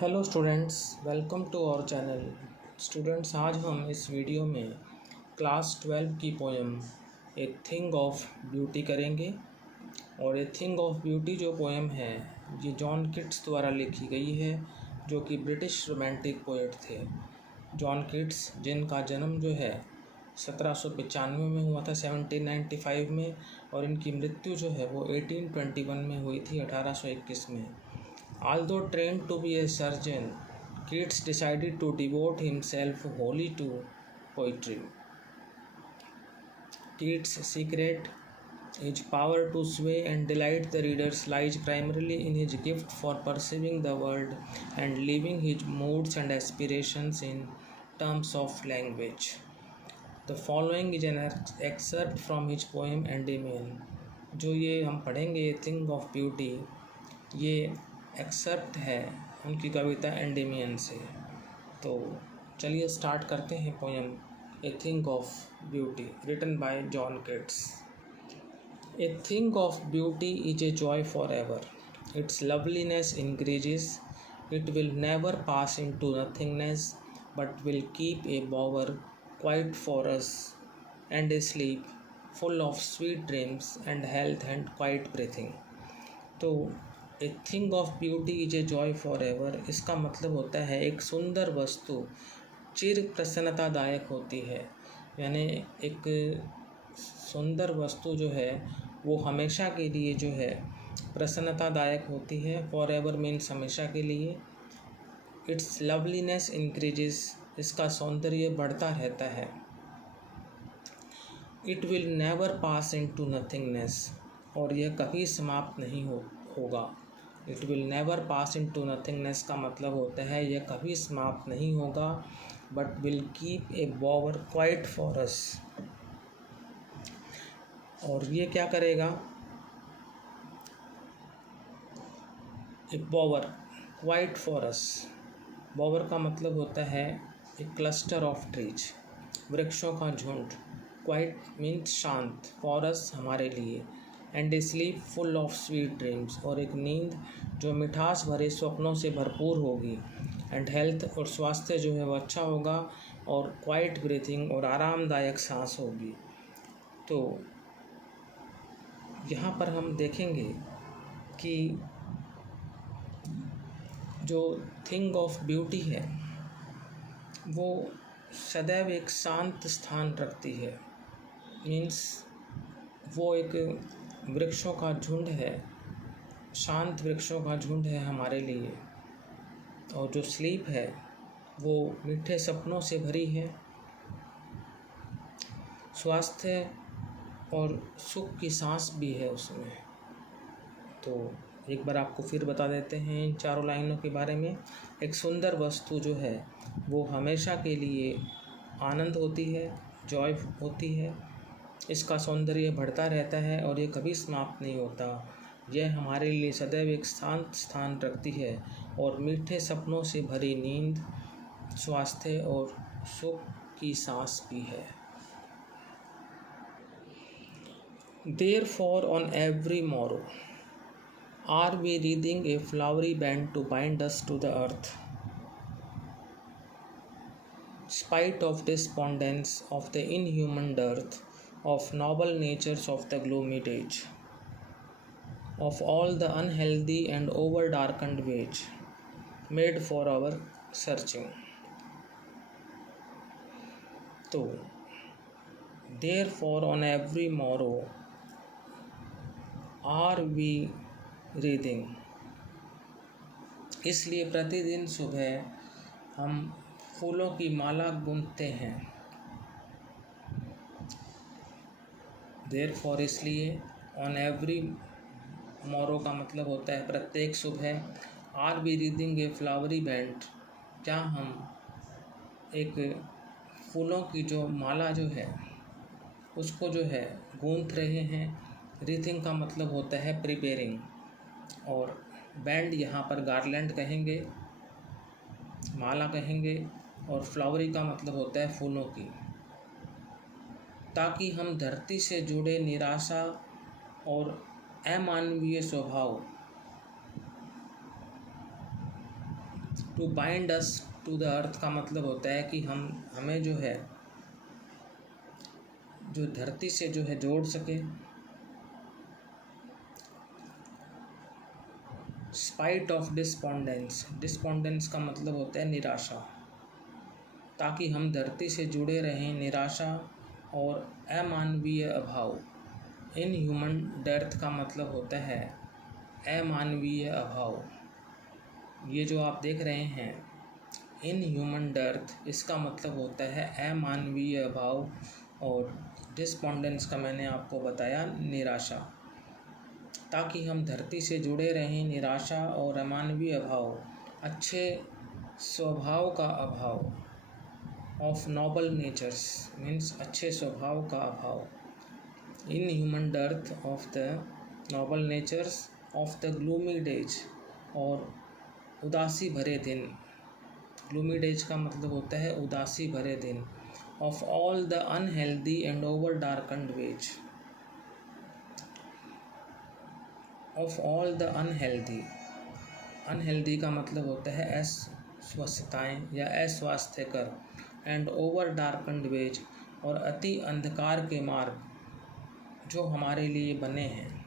Hello students, welcome to our channel. Students, आज हम इस वीडियो में क्लास 12 की poem a thing of beauty करेंगे। और ए थिंग ऑफ ब्यूटी जो पोएम है ये जॉन कीट्स द्वारा लिखी गई है, जो कि ब्रिटिश रोमांटिक पोएट थे। जॉन कीट्स, जिनका जन्म जो है 1795 में हुआ था, 1795 में, और इनकी मृत्यु जो है वो 1821 में हुई थी, 1821 में। Although trained to be a surgeon, Keats decided to devote himself wholly to poetry. Keats' secret, his power to sway and delight the readers, lies primarily in his gift for perceiving the world and leaving his moods and aspirations in terms of language. The following is an excerpt from his poem Endymion. जो ये हम पढ़ेंगे, thing of beauty, ये accept है उनकी कविता एंडेमियन से। तो चलिए स्टार्ट करते हैं poem a thing of beauty, written by John Keats. A thing of beauty is a joy forever, its loveliness increases, it will never pass into nothingness but will keep a bower quiet for us and a sleep full of sweet dreams and health and quiet breathing. तो a thing of beauty is a joy forever, इसका मतलब होता है एक सुंदर वस्तु चिर प्रसन्नतादायक होती है। यानी एक सुंदर वस्तु जो है वो हमेशा के लिए जो है प्रसन्नतादायक होती है। फॉर एवर मीन्स हमेशा के लिए। इट्स लवलीनेस इंक्रीजेस, इसका सौंदर्य बढ़ता रहता है। It will never pass into nothingness, और यह कभी समाप्त नहीं होगा। It will never pass into nothingness का मतलब होता है यह कभी समाप्त नहीं होगा, but will keep a bower quiet for us, और ये क्या करेगा, a bower quiet for us. Bower का मतलब होता है ए क्लस्टर ऑफ ट्रीज, वृक्षों का झुंड। क्वाइट मीन्स शांत, फॉर अस हमारे लिए, and a sleep full of sweet dreams, और एक नींद जो मिठास भरे स्वप्नों से भरपूर होगी। एंड हेल्थ, और स्वास्थ्य जो है वो अच्छा होगा, और क्वाइट ब्रीथिंग, और आरामदायक सांस होगी। तो यहाँ पर हम देखेंगे कि जो थिंग ऑफ ब्यूटी है वो सदैव एक शांत स्थान रखती है। मीन्स वो एक वृक्षों का झुंड है, शांत वृक्षों का झुंड है हमारे लिए। और जो स्लीप है वो मीठे सपनों से भरी है। स्वास्थ्य और सुख की सांस भी है उसमें। तो एक बार आपको फिर बता देते हैं इन चारों लाइनों के बारे में। एक सुंदर वस्तु जो है वो हमेशा के लिए आनंद होती है, जॉय होती है। इसका सौंदर्य बढ़ता रहता है और ये कभी समाप्त नहीं होता। यह हमारे लिए सदैव एक शांत स्थान रखती है, और मीठे सपनों से भरी नींद, स्वास्थ्य और सुख की सांस भी है। Therefore on every morrow are we wreathing a flowery band to bind us to the earth, spite of despondence of the inhuman dearth of noble natures of the gloomy age, of all the unhealthy and over-darkened wage made for our searching. तो therefore on every morrow are we wreathing, इसलिए प्रतिदिन सुबह हम फूलों की माला गूंथते हैं। Therefore इसलिए, on every morrow का मतलब होता है प्रत्येक सुबह। are we wreathing a flowery band, क्या हम एक फूलों की जो माला जो है उसको जो है गूंथ रहे हैं। रीथिंग का मतलब होता है प्रिपेयरिंग, और बैंड यहाँ पर गार्लैंड कहेंगे, माला कहेंगे, और फ्लावरी का मतलब होता है फूलों की, ताकि हम धरती से जुड़े निराशा और अमानवीय स्वभाव to bind us to the earth का मतलब होता है कि हमें जो है जो धरती से जो है जोड़ सके। स्पाइट ऑफ डिस्पोंडेंस, डिस्पोंडेंस का मतलब होता है निराशा, ताकि हम धरती से जुड़े रहें। निराशा और अमानवीय अभाव, इन ह्यूमन डेर्थ का मतलब होता है अमानवीय अभाव। ये जो आप देख रहे हैं इन ह्यूमन डेर्थ, इसका मतलब होता है अमानवीय अभाव। और डिस्पोंडेंस का मैंने आपको बताया निराशा, ताकि हम धरती से जुड़े रहें। निराशा और अमानवीय अभाव, अच्छे स्वभाव का अभाव, ऑफ नोबल नेचर्स मीन्स अच्छे स्वभाव का अभाव। Inhuman dearth of the noble natures of the gloomy days, और उदासी भरे दिन। ग्लूमी डेज का मतलब होता है उदासी भरे दिन। Of all the unhealthy and over darkened ways, of all the unhealthy, unhealthy का मतलब होता है अस्वस्थताएँ या अस्वास्थ्यकर। एंड ओवर डार्कन्ड वेज, और अति अंधकार के मार्ग जो हमारे लिए बने हैं।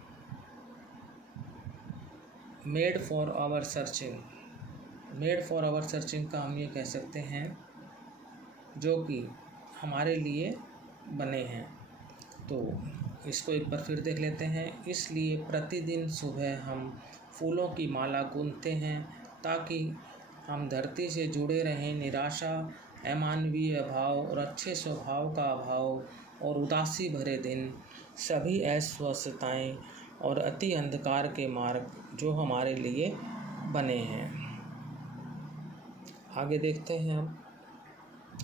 Made for our searching, made for our searching का हम ये कह सकते हैं जो कि हमारे लिए बने हैं। तो इसको एक बार फिर देख लेते हैं। इसलिए प्रतिदिन सुबह हम फूलों की माला गूंथते हैं, ताकि हम धरती से जुड़े रहें। निराशा, अमानवीय अभाव और अच्छे स्वभाव का अभाव और उदासी भरे दिन, सभी अस्वस्थताएँ और अति अंधकार के मार्ग जो हमारे लिए बने हैं। आगे देखते हैं हम।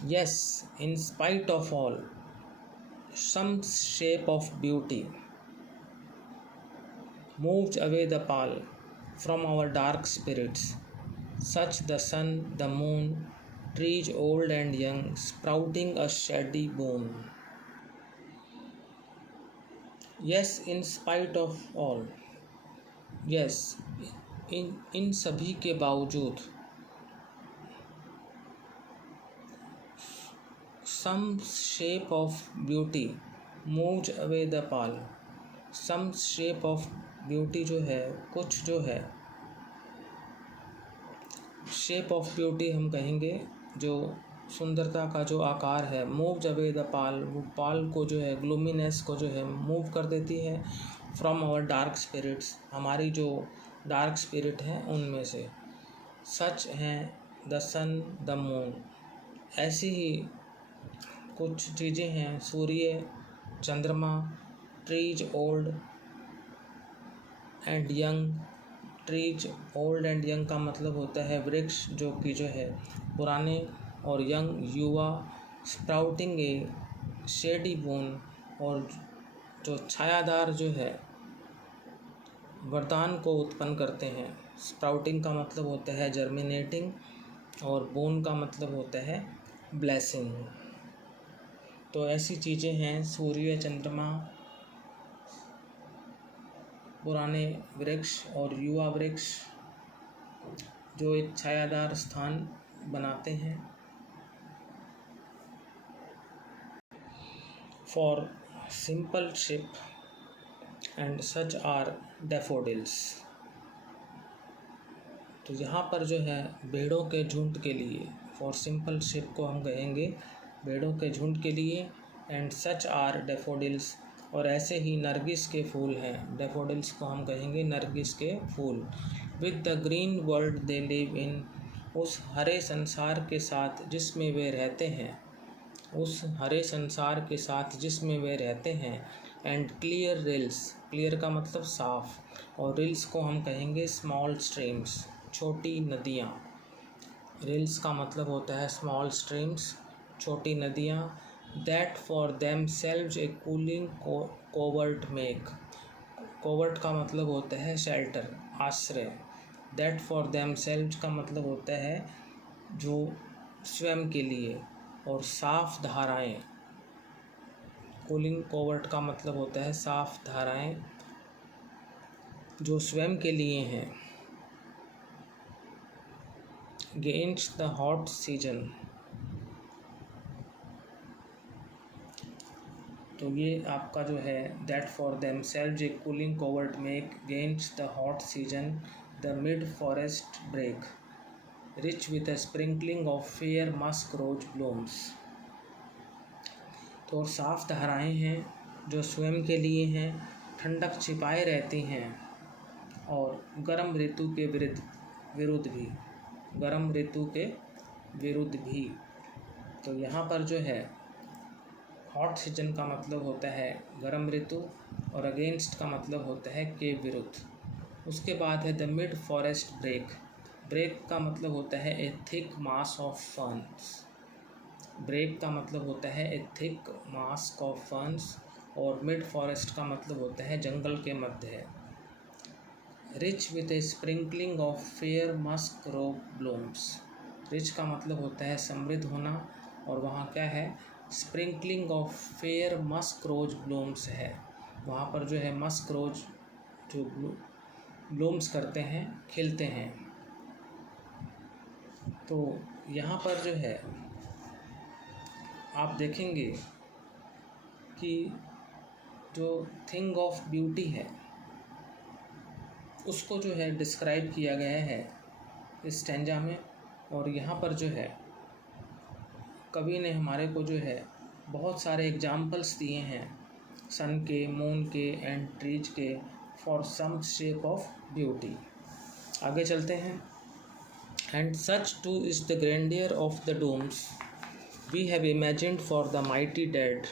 Yes, in spite of all, some shape of beauty moved away the pall from our dark spirits, such the sun, the moon, trees old and young, sprouting a shady boon. Yes, in spite of all, yes, इन सभी के बावजूद, some shape of beauty moves away the pall, some shape of beauty जो है, कुछ जो है, shape of beauty हम कहेंगे जो सुंदरता का जो आकार है। moves away the pall, वो पाल को जो है, ग्लूमीनेस को जो है मूव कर देती है। from our dark spirits, हमारी जो डार्क स्पिरिट हैं उनमें से। सच हैं द सन, द मून, ऐसी ही कुछ चीज़ें हैं, सूर्य, चंद्रमा, trees old and young. Trees old and young का मतलब होता है वृक्ष जो कि जो है पुराने, और यंग युवा। स्प्राउटिंग ए शेडी बोन, और जो छायादार जो है वरदान को उत्पन्न करते हैं। स्प्राउटिंग का मतलब होता है जर्मिनेटिंग, और बोन का मतलब होता है ब्लेसिंग। तो ऐसी चीज़ें हैं सूर्य, चंद्रमा, पुराने वृक्ष और युवा वृक्ष जो एक छायादार स्थान बनाते हैं। For simple sheep and such are daffodils, तो यहाँ पर जो है भेड़ों के झुंड के लिए, फॉर सिंपल शिप को हम कहेंगे भेड़ों के झुंड के लिए। एंड सच आर डैफोडिल्स, और ऐसे ही नरगिस के फूल हैं। डैफोडिल्स को हम कहेंगे नरगिस के फूल। With the green world they live in, उस हरे संसार के साथ जिसमें वे रहते हैं, उस हरे संसार के साथ जिसमें वे रहते हैं। एंड क्लियर रिल्स, क्लियर का मतलब साफ, और रिल्स को हम कहेंगे स्मॉल स्ट्रीम्स, छोटी नदियाँ। रिल्स का मतलब होता है स्मॉल स्ट्रीम्स, छोटी नदियाँ। That for them selves A cooling covert make, covert का मतलब होता है शेल्टर, आश्रय। दैट फॉर देम सेल्व्स का मतलब होता है जो स्वयं के लिए, और साफ धाराएं। कूलिंग कोवर्ट का मतलब होता है साफ धाराएं जो स्वयं के लिए हैं। against the hot season। तो ये आपका जो है that for themselves a cooling covert make against the hot season the mid forest break rich with a sprinkling of fair musk rose blooms। तो साफ धाराएं हैं जो स्वयं के लिए हैं, ठंडक छिपाए रहती हैं और गर्म ऋतु के विरुद्ध भी, गर्म ऋतु के विरुद्ध भी। तो यहाँ पर जो है हॉट सीजन का मतलब होता है गर्म ऋतु और अगेंस्ट का मतलब होता है के विरुद्ध। उसके बाद है the mid forest brake. Brake का मतलब होता है a thick mass of ferns. Brake का मतलब होता है a thick mass of ferns और मिड फॉरेस्ट का मतलब होता है जंगल के मध्य है। Rich with a sprinkling of fair musk rose blooms. Rich का मतलब होता है समृद्ध होना और वहाँ क्या है, sprinkling of fair musk rose blooms है। वहाँ पर जो है मस्क रोज जो ब्लूम्स करते हैं, खिलते हैं। तो यहाँ पर जो है आप देखेंगे कि जो थिंग ऑफ ब्यूटी है उसको जो है डिस्क्राइब किया गया है इस स्टैंजा में। और यहाँ पर जो है कवि ने हमारे को जो है बहुत सारे एग्जाम्पल्स दिए हैं सन के, मून के एंड ट्रीज के for some shape of beauty. आगे चलते हैं। And such too is the grandeur of the dooms we have imagined for the mighty dead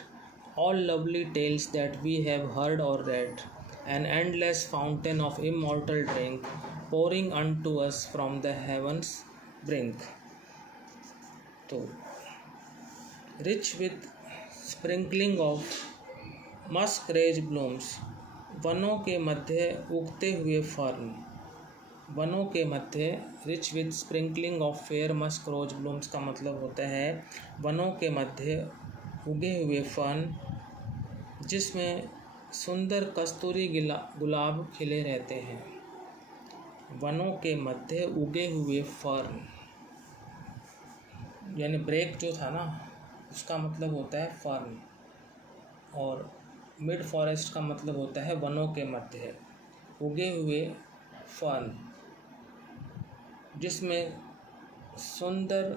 all lovely tales that we have heard or read an endless fountain of immortal drink pouring unto us from the heavens brink. तो rich with sprinkling of musk rose blooms, वनों के मध्य उगते हुए फर्न। वनों के मध्य rich with sprinkling of fair musk rose blooms का मतलब होता है वनों के मध्य उगे हुए फर्न जिसमें सुंदर कस्तूरी गुलाब खिले रहते हैं। वनों के मध्य उगे हुए फर्न, यानी ब्रेक जो था ना उसका मतलब होता है फर्न और मिड फॉरेस्ट का मतलब होता है वनों के मध्य उगे हुए फर्न जिसमें सुंदर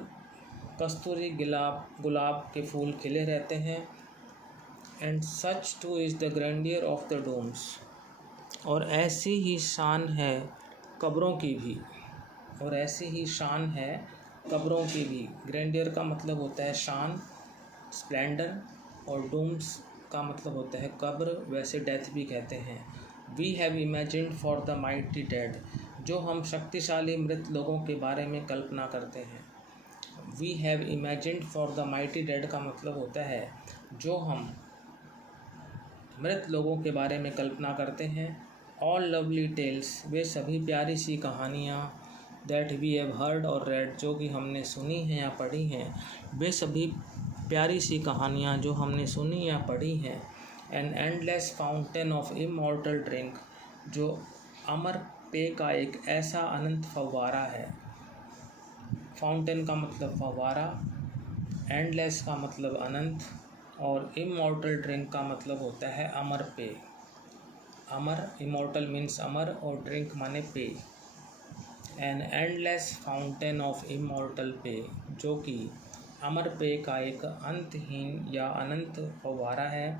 कस्तूरी गुलाब के फूल खिले रहते हैं। And such too is the grandeur of the dooms, और ऐसी ही शान है कब्रों की भी, और ऐसी ही शान है कब्रों की भी। ग्रैंडियर का मतलब होता है शान, स्प्लेंडर, और डूम्स का मतलब होता है कब्र, वैसे डेथ भी कहते हैं। We have imagined for the mighty dead, जो हम शक्तिशाली मृत लोगों के बारे में कल्पना करते हैं। We have imagined for the mighty dead का मतलब होता है जो हम मृत लोगों के बारे में कल्पना करते हैं। ऑल लवली टेल्स, वे सभी प्यारी सी कहानियाँ, that we have heard or red, जो कि हमने सुनी हैं या पढ़ी हैं। वे सभी प्यारी सी कहानियाँ जो हमने सुनी या पढ़ी हैं। N endless fountain of immortal drink, जो अमर पेय का एक ऐसा अनंत फव्वारा है। फाउंटेन का मतलब फव्वारा, एंडलेस का मतलब अनंत, और इमॉर्टल ड्रिंक का मतलब होता है अमर पेय। अमर, इमॉर्टल मीन्स अमर और ड्रिंक माने पेय। N endless fountain of immortal पेय, जो कि अमर पेय का एक अंतहीन या अनंत फव्वारा है।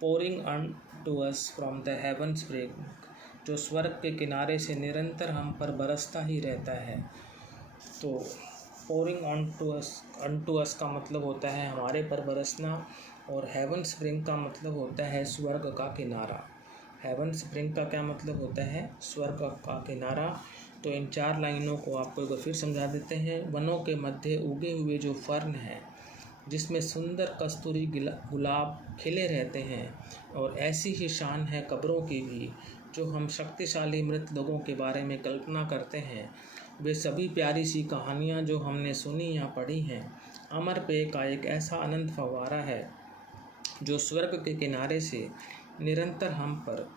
Pouring unto us from the heavens brink, जो स्वर्ग के किनारे से निरंतर हम पर बरसता ही रहता है। तो पोरिंग ऑन टू अस का मतलब होता है हमारे पर बरसना, और हेवन स्प्रिंग का मतलब होता है स्वर्ग का किनारा। हेवन स्प्रिंग का क्या मतलब होता है? स्वर्ग का किनारा। तो इन 4 लाइनों को आपको एक बार फिर समझा देते हैं। वनों के मध्य उगे हुए जो फर्न है जिसमें सुंदर कस्तूरी गुलाब खिले रहते हैं, और ऐसी ही शान है कब्रों की भी जो हम शक्तिशाली मृत लोगों के बारे में कल्पना करते हैं। वे सभी प्यारी सी कहानियाँ जो हमने सुनी या पढ़ी हैं। अमर पेय का एक ऐसा अनंत फव्वारा है जो स्वर्ग के किनारे से निरंतर हम पर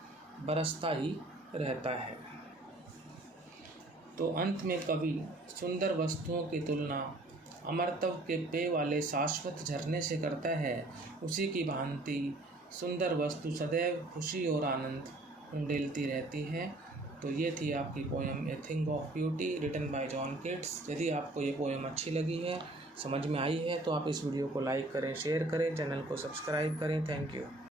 बरसता ही रहता है। तो अंत में कवि सुंदर वस्तुओं की तुलना अमरत्व के पेय वाले शाश्वत झरने से करता है। उसी की भांति सुंदर वस्तु सदैव खुशी और आनंद उंडेलती रहती है। तो ये थी आपकी poem a thing of beauty written by John Keats. यदि आपको ये पोएम अच्छी लगी है, समझ में आई है, तो आप इस वीडियो को लाइक करें, शेयर करें, चैनल को सब्सक्राइब करें। Thank you.